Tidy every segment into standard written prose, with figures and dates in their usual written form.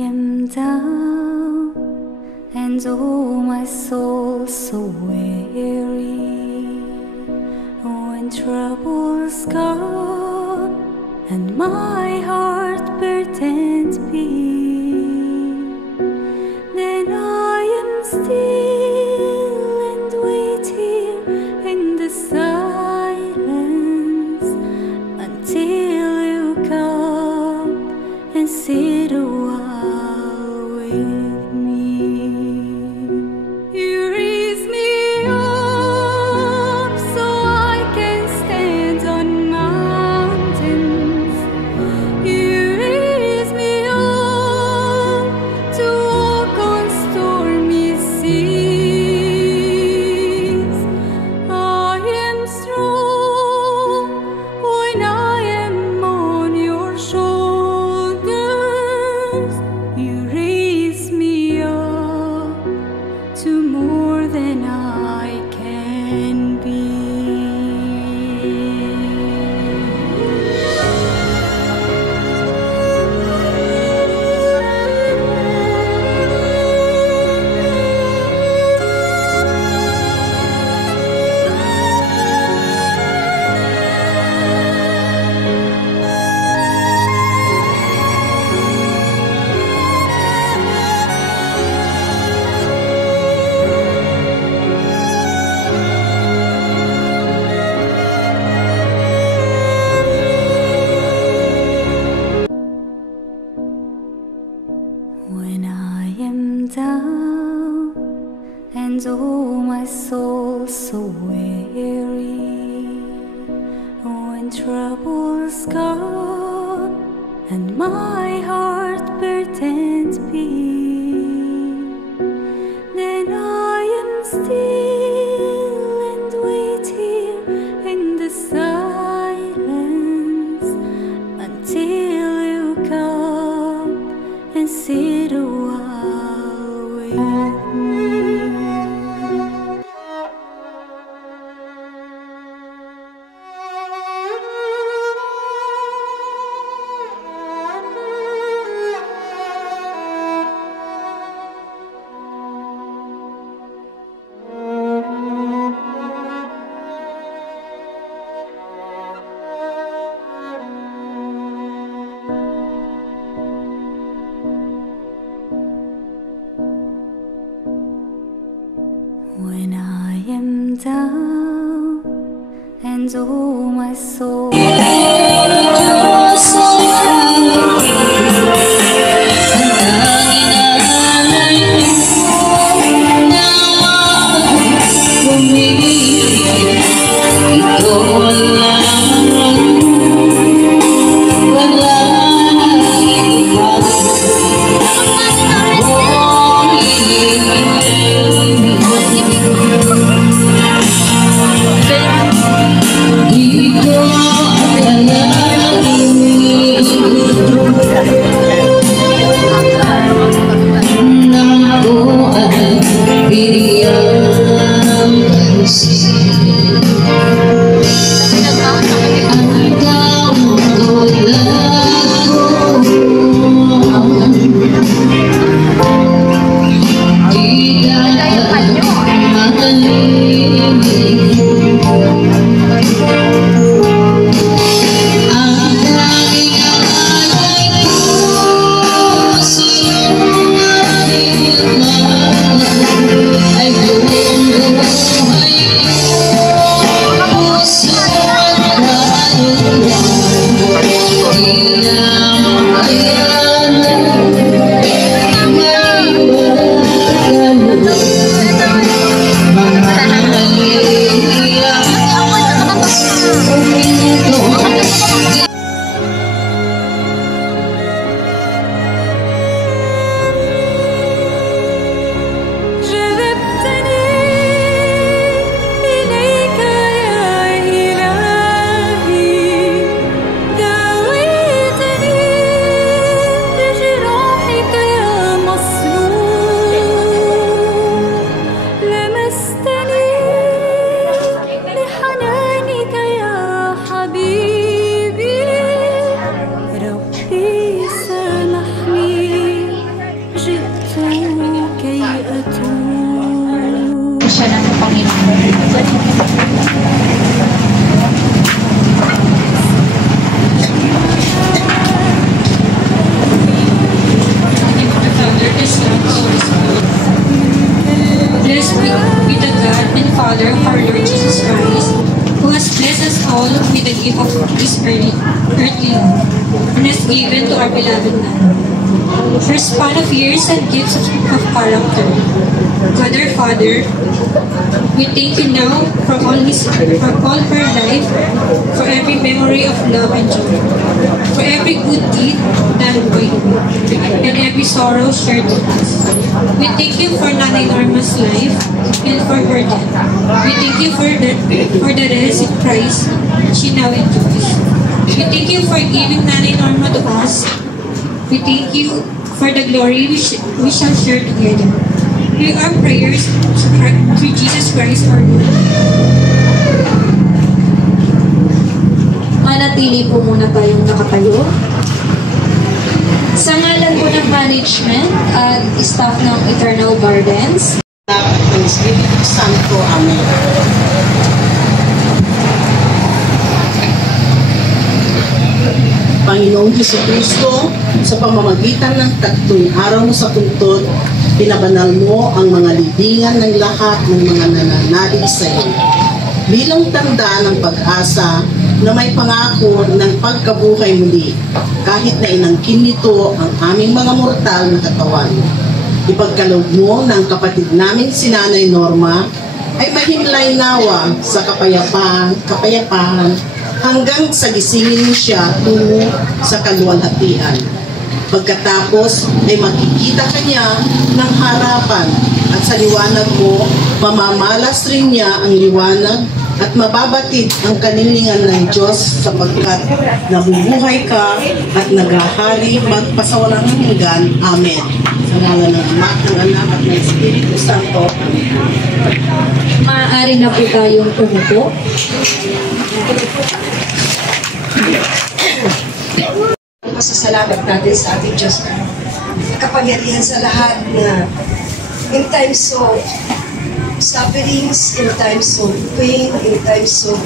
am down and oh my soul so weary, when troubles come and my heart burdened be, then I am still and wait here in the silence until you come and sit a while with me. You raise me up so I can stand on mountains. You raise me up to walk on stormy seas. I am strong when I am on your shoulders. You raise me up to more than I can be. When I am down and oh my soul so weary, when troubles come and my heart burdened be, then I am still and wait here in the silence until you come and sit a while with me. When I am down and oh my soul I Blessed be the God and Father of our Lord Jesus Christ, who has blessed us all with the gift of His earthly love, and has given to our beloved man, for a span of years and gifts of character. God our Father, we thank you now for all her life, for every memory of love and joy, for every good deed done by you, and every sorrow shared with us. We thank you for Nanay Norma's life and for her death. We thank you for the rest in Christ she now enjoys. We thank you for giving Nanay Norma to us. We thank you for the glory we shall share together. Hear our prayers through Jesus Christ our Lord. Manatili po muna tayong nakatayo. Sa ngalan po ng management at staff ng Eternal Gardens, ng Espiritu Santo. Amen. Panginoong Jesucristo, sa pamamagitan ng tatlong araw mo sa puntod, pinabanal mo ang mga libingan ng lahat ng mga nananalig sa iyo. Bilang tanda ng pag-asa na may pangako ng pagkabuhay muli, kahit na inangkin nito ang aming mga mortal na katawan. Ipagkaloob mo ng kapatid namin si Nanay Norma ay mahimlay nawa sa kapayapaan hanggang sa gisingin mo siya tungo sa kaluwalhatian. Pagkatapos ay makikita kanya ng harapan at sa liwanag mo, mamamalas rin niya ang liwanag at mababatid ang kanilingan ng Diyos sapagkat nabubuhay ka at naghahari magpasawalang hanggan. Amen. Sa ngalan ng Ama, ng Anak at ng Espiritu Santo. maaari na po tayong umupo. Pasasalamat natin sa ating Diyos na kapangyarihan sa lahat na in times of sufferings, in times of pain, in times of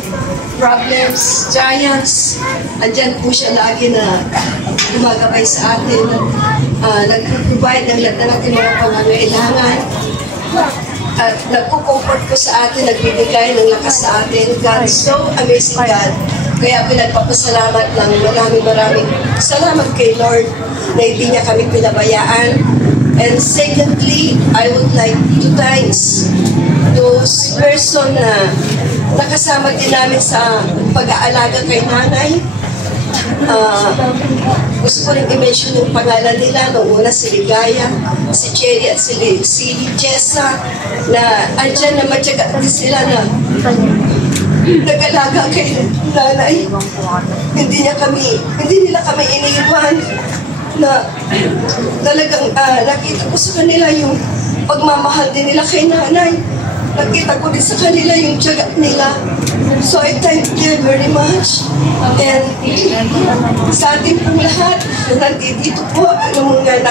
problems, giants, andyan po siya lagi na gumagabay sa atin, nag-provide ng lahat ng ating mga pangangailangan, at nagko-comfort po sa atin, nagbibigay ng lakas sa atin. God, so amazing God. Kaya pinagpapasalamat ng maraming salamat kay Lord na hindi niya kami pinabayaan. And secondly, I would like to thanks those person na nakasama din namin sa pag-aalaga kay nanay. Gusto ko rin i-mention yung pangalan nila. Noong una si Ligaya, si Cherry at si Jessa na andyan na matyaga din sila na nag-alaga kay nanay. Hindi nila kami iniiwan na talagang nakita ko sa kanila yung pagmamahal din nila kay nanay. Nakita ko din sa kanila yung tiyaga nila. So I thank you very much. And sa ating pong lahat, nandito po, yung mga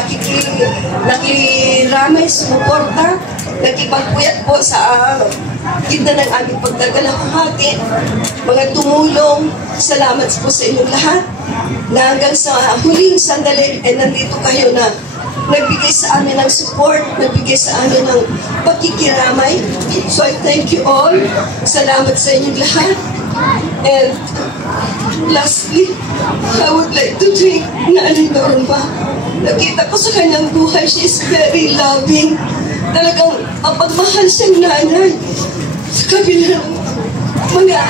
nakiramay, sumuporta, nakipagpuyat po sa gitna ng aming pagdagalahati, mga tumulong, salamat po sa inyong lahat, na hanggang sa huling sandali, nandito kayo na nagbigay sa amin ng support, nagbigay sa amin ng pakikiramay. So I thank you all. Salamat sa inyong lahat. And lastly, I would like to thank Nanay Norma. Nakita ko sa kanyang buhay, she is very loving. Talagang mapagmahal siyang nanay. Sa kabila mga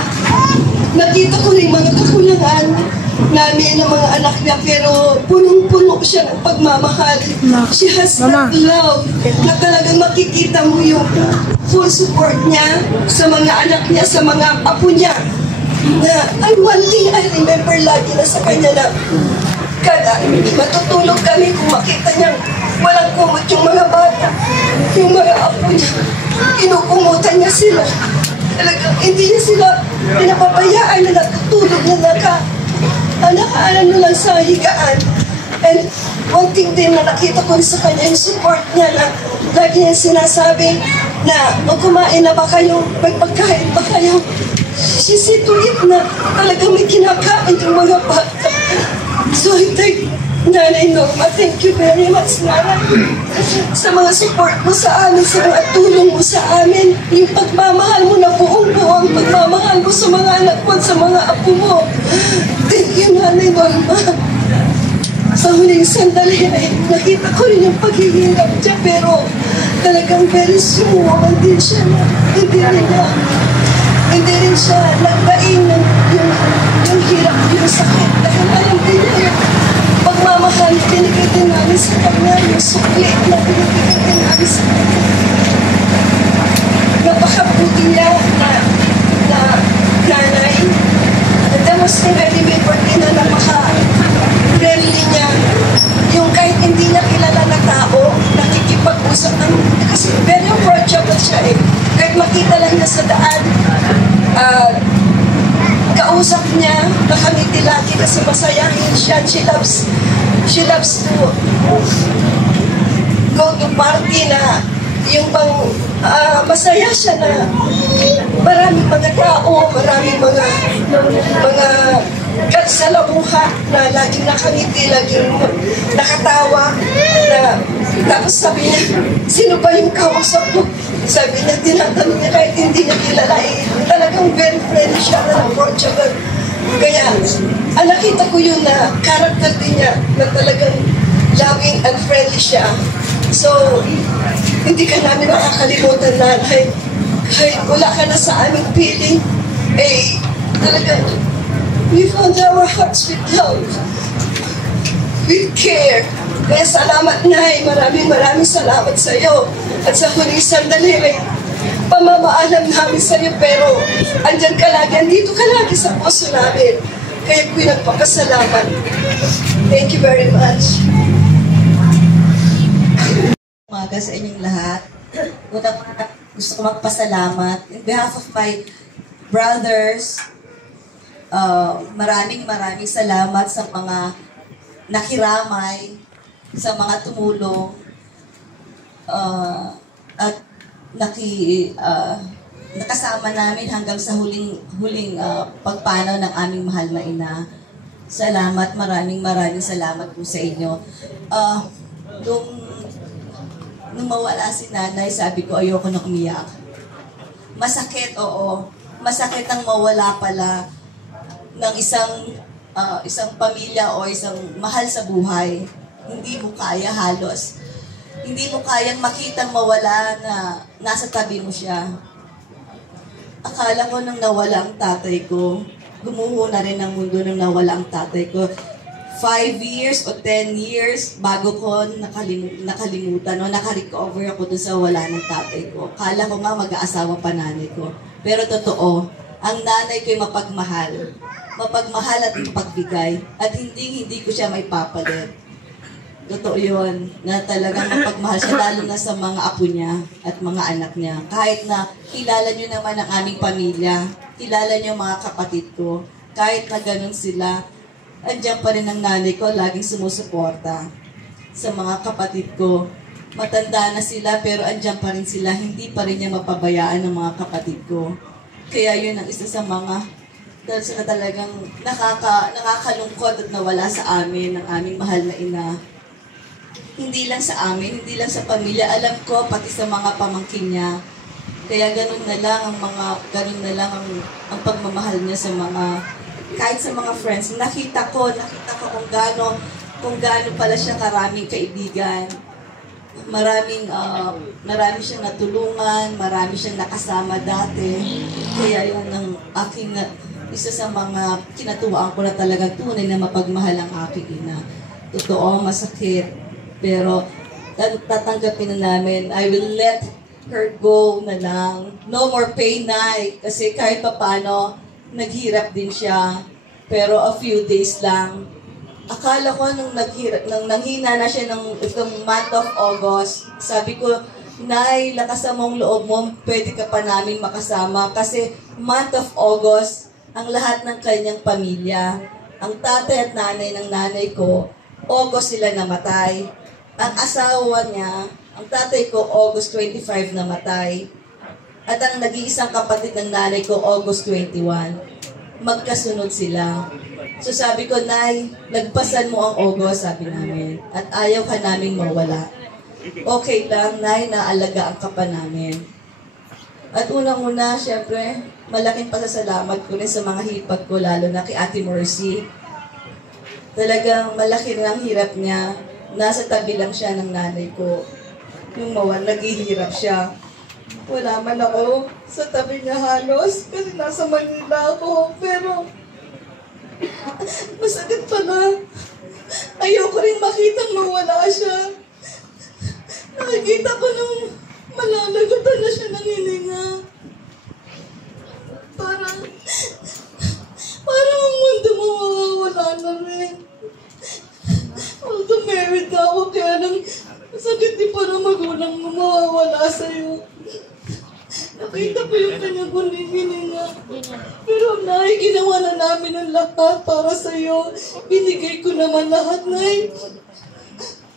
nakita ko rin mga kakulangan namin ng mga anak niya, pero punong-puno siya ng pagmamahal. She has that love na talagang makikita mo yung full support niya sa mga anak niya, sa mga apo niya. Na, one thing I remember lagi na sa kanya na kada matutulog kami kung makita niya walang kumot yung mga bata, yung mga apo niya, kinukumutan niya sila. Talagang hindi niya sila pinapabayaan na natutulog na nakaalam lang sa higaan. And one thing din na nakita ko sa kanya, yung support niya na lagi niya sinasabi na kumain na ba kayo, may pagkain ba kayo. She said to it na talagang may kinakain yung mga bata. So I thank Nanay Norma, thank you very much, Nanay. Sa mga support mo sa amin, sa mga tulong mo sa amin, yung pagmamahal mo na buong-buo, ang pagmamahal mo sa mga anak mo at sa mga apo mo. Thank you, Nanay Norma. Sa huling sandali ay nakita ko rin yung paghihirap niya, pero talagang very small. Hindi rin siya nagdaing yung hirap, yung sakit. Dahil alam din niya yung pagmamahal, binigay din namin sa kanya, yung sukli na binigay din namin sa kanya. Napakabuti niya na nanay. Na-demonstrate na remember din na napaka-friendly niya. Yung kahit hindi niya kilala na tao, nakikipag-usap ng, kasi very approachable siya eh. Kahit makita lang niya sa daan, kausap niya, nakangiti lagi kasi masayahin siya. She loves to go to party na yung bang masaya siya na maraming mga tao, maraming mga katsalamuha na laging nakangiti, laging nakatawa. Tapos sabi niya, sino ba yung kausap mo? Sabi niya, tinatanong niya kahit hindi niya kilala eh. Talagang very friendly siya na approachable. Kaya, nakita ko yun na character din niya na talagang loving and friendly siya. So, hindi ka namin makakalimutan, nanay. Kahit wala ka na sa aming feeling, eh, talagang we found our hearts with love, with care. Kaya salamat, Nay. Maraming salamat sa iyo. At sa huling sandali, may pamamaalam namin sa iyo, pero andyan ka lagi, andito ka lagi sa puso namin. Kaya ko'y nagpapasalamat. Thank you very much. Umaga sa inyong lahat. Gusto ko magpasalamat. In behalf of my brothers, maraming salamat sa mga nakiramay, sa mga tumulong, at nakasama namin hanggang sa huling pagpanaw ng aming mahal na ina. Salamat, maraming salamat po sa inyo. Nung mawala si nanay, sabi ko ayoko na umiyak. Masakit, oo. Masakit ang mawala pala ng isang pamilya o isang mahal sa buhay. Hindi mo kaya halos. Hindi mo kayang makitang mawala na nasa tabi mo siya. Akala ko nung nawala ang tatay ko, gumuho na rin ang mundo nung nawala ang tatay ko. 5 years o 10 years bago ko nakalimutan o nakarecover ako dun sa wala ng tatay ko. Akala ko nga mag-aasawa pa nanay ko. Pero totoo, ang nanay ko'y mapagmahal. Mapagmahal at mapagbigay. At hindi ko siya may papalit. Totoo yun, na talagang mapagmahal siya, lalo na sa mga apo niya at mga anak niya. Kahit na kilala niyo naman ang aming pamilya, kilala niyo mga kapatid ko, kahit na ganun sila, andiyan pa rin ang nanay ko, laging sumusuporta sa mga kapatid ko. Matanda na sila, pero andiyan pa rin sila, hindi pa rin niya mapabayaan ng mga kapatid ko. Kaya yun ang isa sa mga na talagang nakakalungkot at nawala sa amin, ng aming mahal na ina. Hindi lang sa amin, hindi lang sa pamilya, alam ko pati sa mga pamangkin niya. Kaya ganun na lang ang pagmamahal niya sa mga, kahit sa mga friends. Nakita ko kung gaano pala siya karaming kaibigan. Marami siyang natulungan, marami siyang nakasama dati. Kaya yun ang aking isa sa mga kinatuwaan ko na talagang tunay na mapagmahal ang aking ina. Totoo, masakit. Pero tatanggapin na namin. I will let her go na lang. No more pain, Nay. Kasi kahit paano, naghirap din siya. Pero a few days lang. Akala ko nung nanghina na siya ng month of August, sabi ko, Nay, lakasan mong loob mo, pwede ka pa namin makasama. Kasi month of August, ang lahat ng kanyang pamilya, ang tatay at nanay ng nanay ko, August sila namatay. Ang asawa niya, ang tatay ko, August 25 namatay. At ang nag-iisang kapatid ng nanay ko, August 21. Magkasunod sila. So sabi ko, Nay, nagpasan mo ang August, sabi namin. At ayaw ka naming mawala. Okay lang, Nay, naalagaan ka pa namin. At unang-una, syempre, malaking pasasalamat ko rin sa mga hipag ko, lalo na kay Ate Mercy. Talagang malaki na ang hirap niya. Nasa tabi lang siya ng nanay ko. Yung naghihirap siya. Wala man ako sa tabi niya halos kasi nasa Manila ako. Pero masakit pala. Ayoko rin makitang mawala siya. Nakikita ko nung malalagutan na siya ng hininga. Parang ang mundo mo mawawala na rin. Although married ako, kaya lang masakit din parang magulang mo mawawala sa'yo. Nakita ko yung kanyang hininga. Pero Nay, ginawa na namin ang lahat para sa'yo. Binigay ko naman lahat, Nay.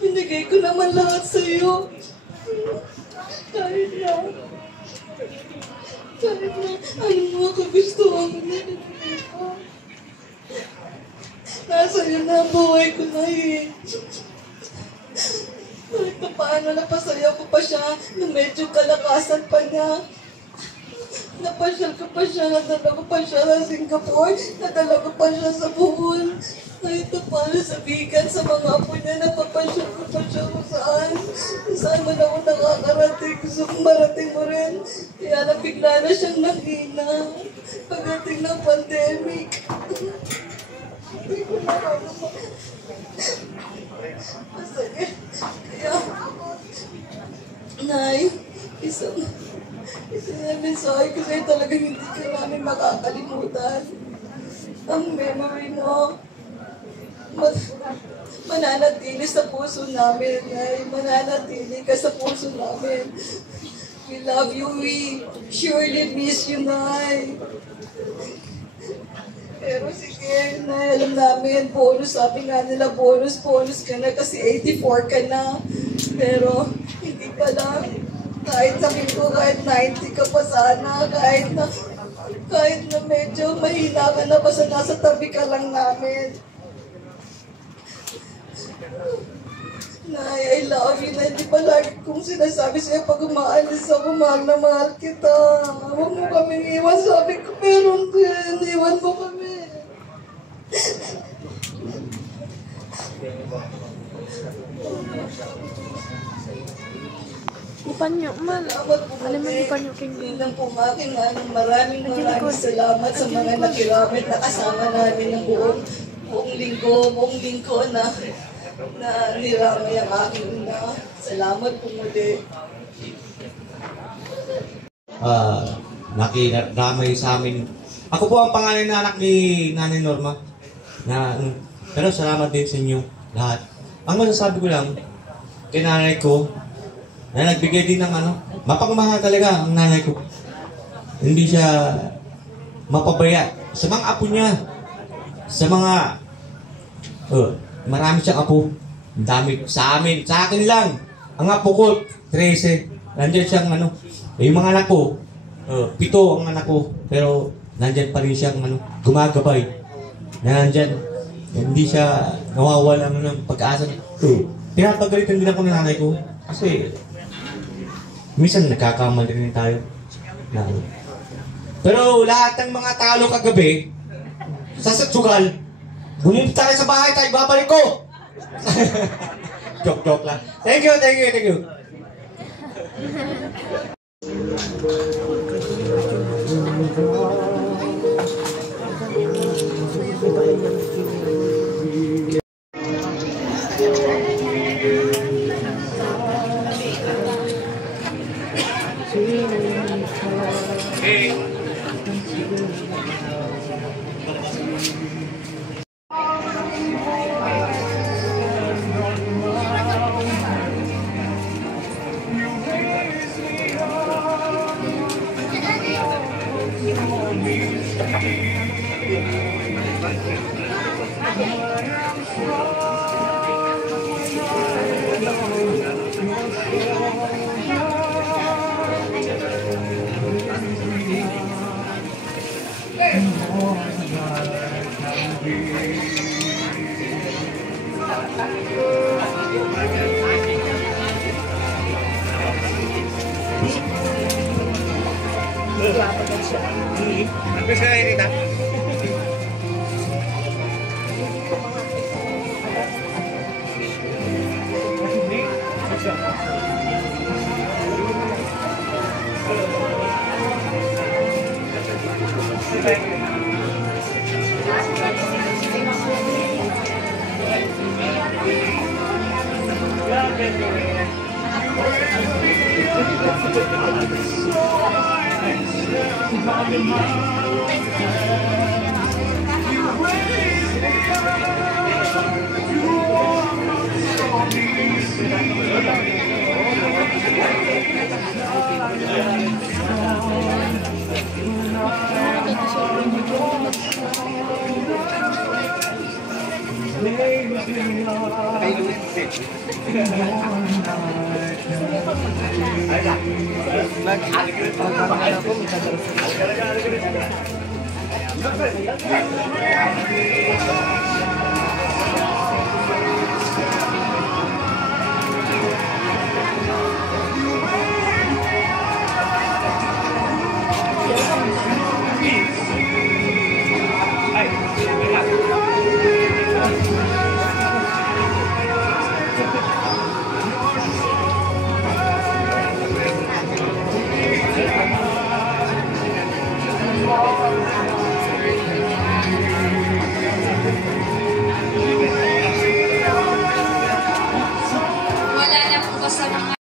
Binigay ko naman lahat sa'yo. Kahit na, anong mga kagustuhan mo na nabigay ko. Nasa iyo na ang buhay ko na eh. Kahit na paano napasaya ko pa siya na medyo kalakasan pa niya. Napasyal ko pa siya, nadala ko pa siya sa Singapore, nadala ko pa siya sa Bohol. Kahit na paano sa bigan sa mga apo niya, napapasyal ko pa siya kung saan man ako nakakarating. Gusto kong marating mo rin. Kaya nabigla na siyang nanghina pagdating ng pandemic. Hindi ko na masakit. Kaya, Nay, isang mensahe ko sa'yo talagang hindi ka namin makakalimutan. Ang memory mo, mananatili sa puso namin, Nay. Mananatili ka sa puso namin. We love you. We surely miss you, Nay. Pero sige, Nay, alam namin, bonus, sabi nga nila, bonus ka na kasi 84 ka na. Pero, hindi pa lang. Kahit sabihin ko, kahit 90 ka pa sana, kahit na medyo mahina ka na, basta nasa tabi ka lang namin. Nay, I love you, na hindi pa lagi kong sinasabi sa'yo pag umaalis ako, mahal na mahal kita. Huwag mo kaming iwan, sabi ko, pero hindi, iwan mo kami. Ipanyo man. Alam mo, ipanyo king Bilang po aking maraming salamat sa mga nakiramit na kasama namin ng buong linggo na niramay ang aking ina. Salamat po muli. Nakiramay sa amin. Ako po ang pangalan na anak ni Nanay Norma. Pero salamat din sa inyo lahat. Ang masasabi ko lang, kay nanay ko, na nagbigay din ng mapagmahal talaga ang nanay ko. Hindi siya mapabaya sa mga apo niya. Sa mga marami siyang apo. Ang dami sa amin, sa akin lang. Ang apo ko 13. Nandiyan siyang yung mga anak ko 7 ang anak ko. Pero nandiyan pa rin siyang gumagabay. Nandiyan. Hindi siya nawawala ng pag-asa. Pinapagalitan din ako ng nanay ko. Kasi minsan nagkakamali rin tayo. Pero lahat ng mga talo kagabi, sa Satsugal, bumunta tayo sa bahay tayo, babalik ko! Joke lang. Thank you. Tapos ka kayo dito. Wala na po ba sa mga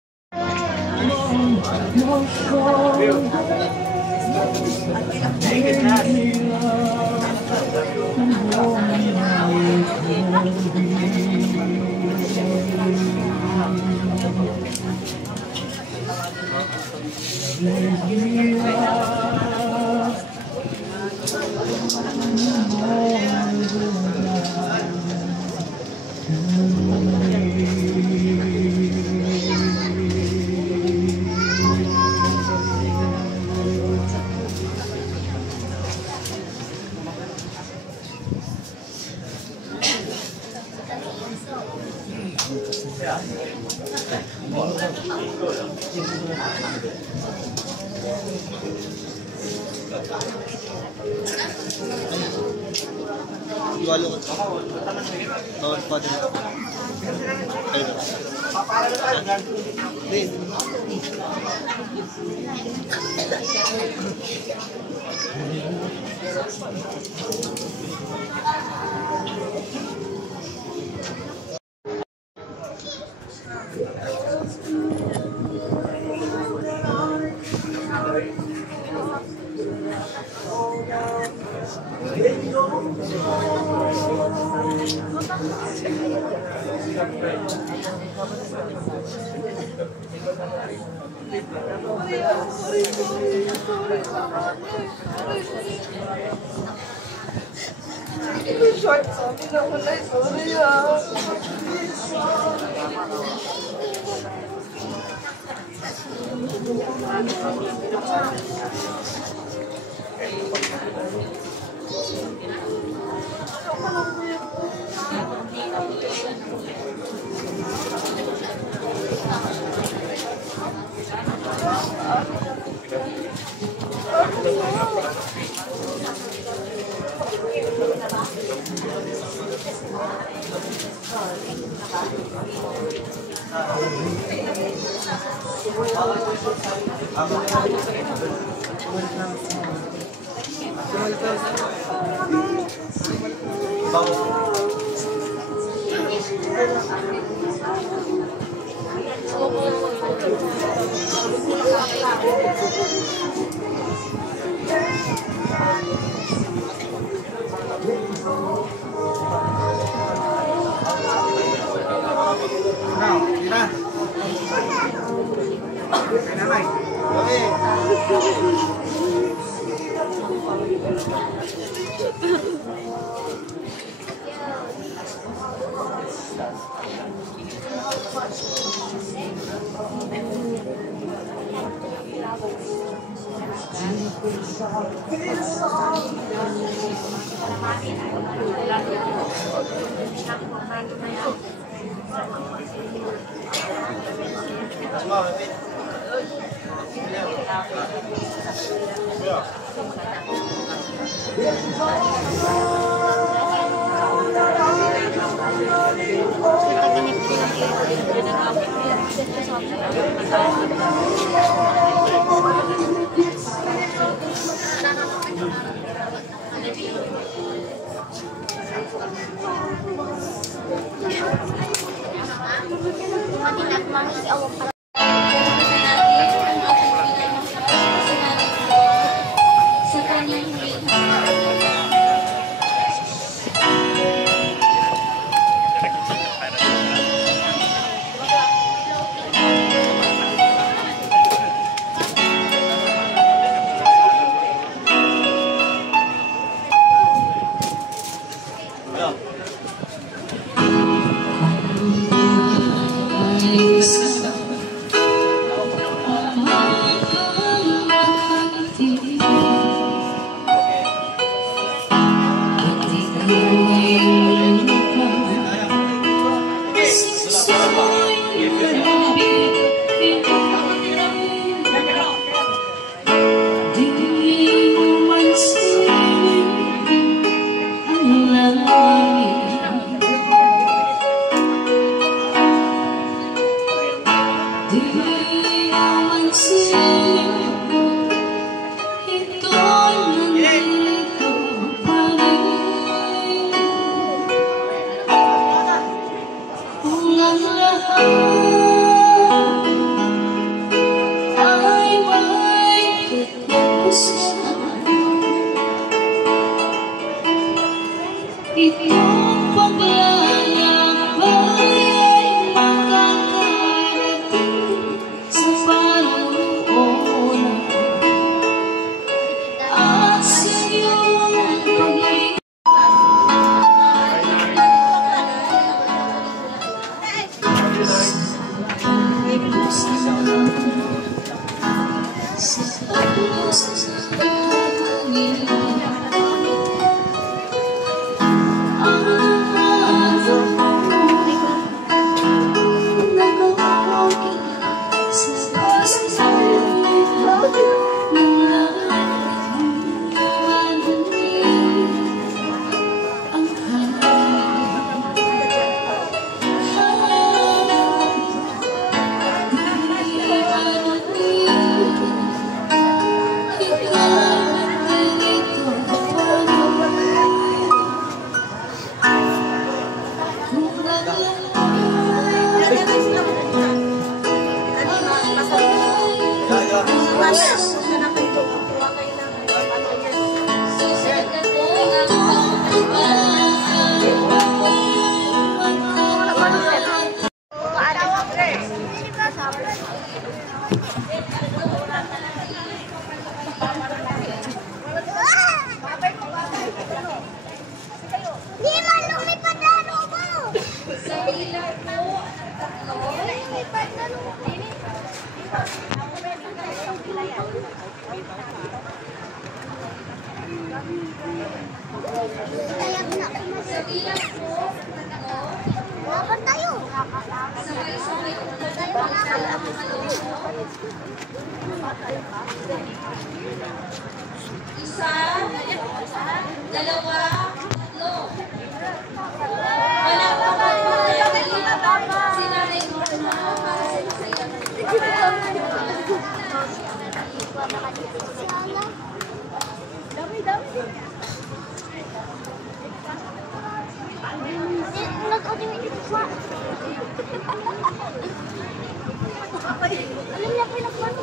Itong paglalakbay ay makakarating sa paroonan at sa iyong pag-ibig. Isa, dalawa, tatlo. Wala pa ba si Nanay Norma para sa masaya? Alam niya, pinagmano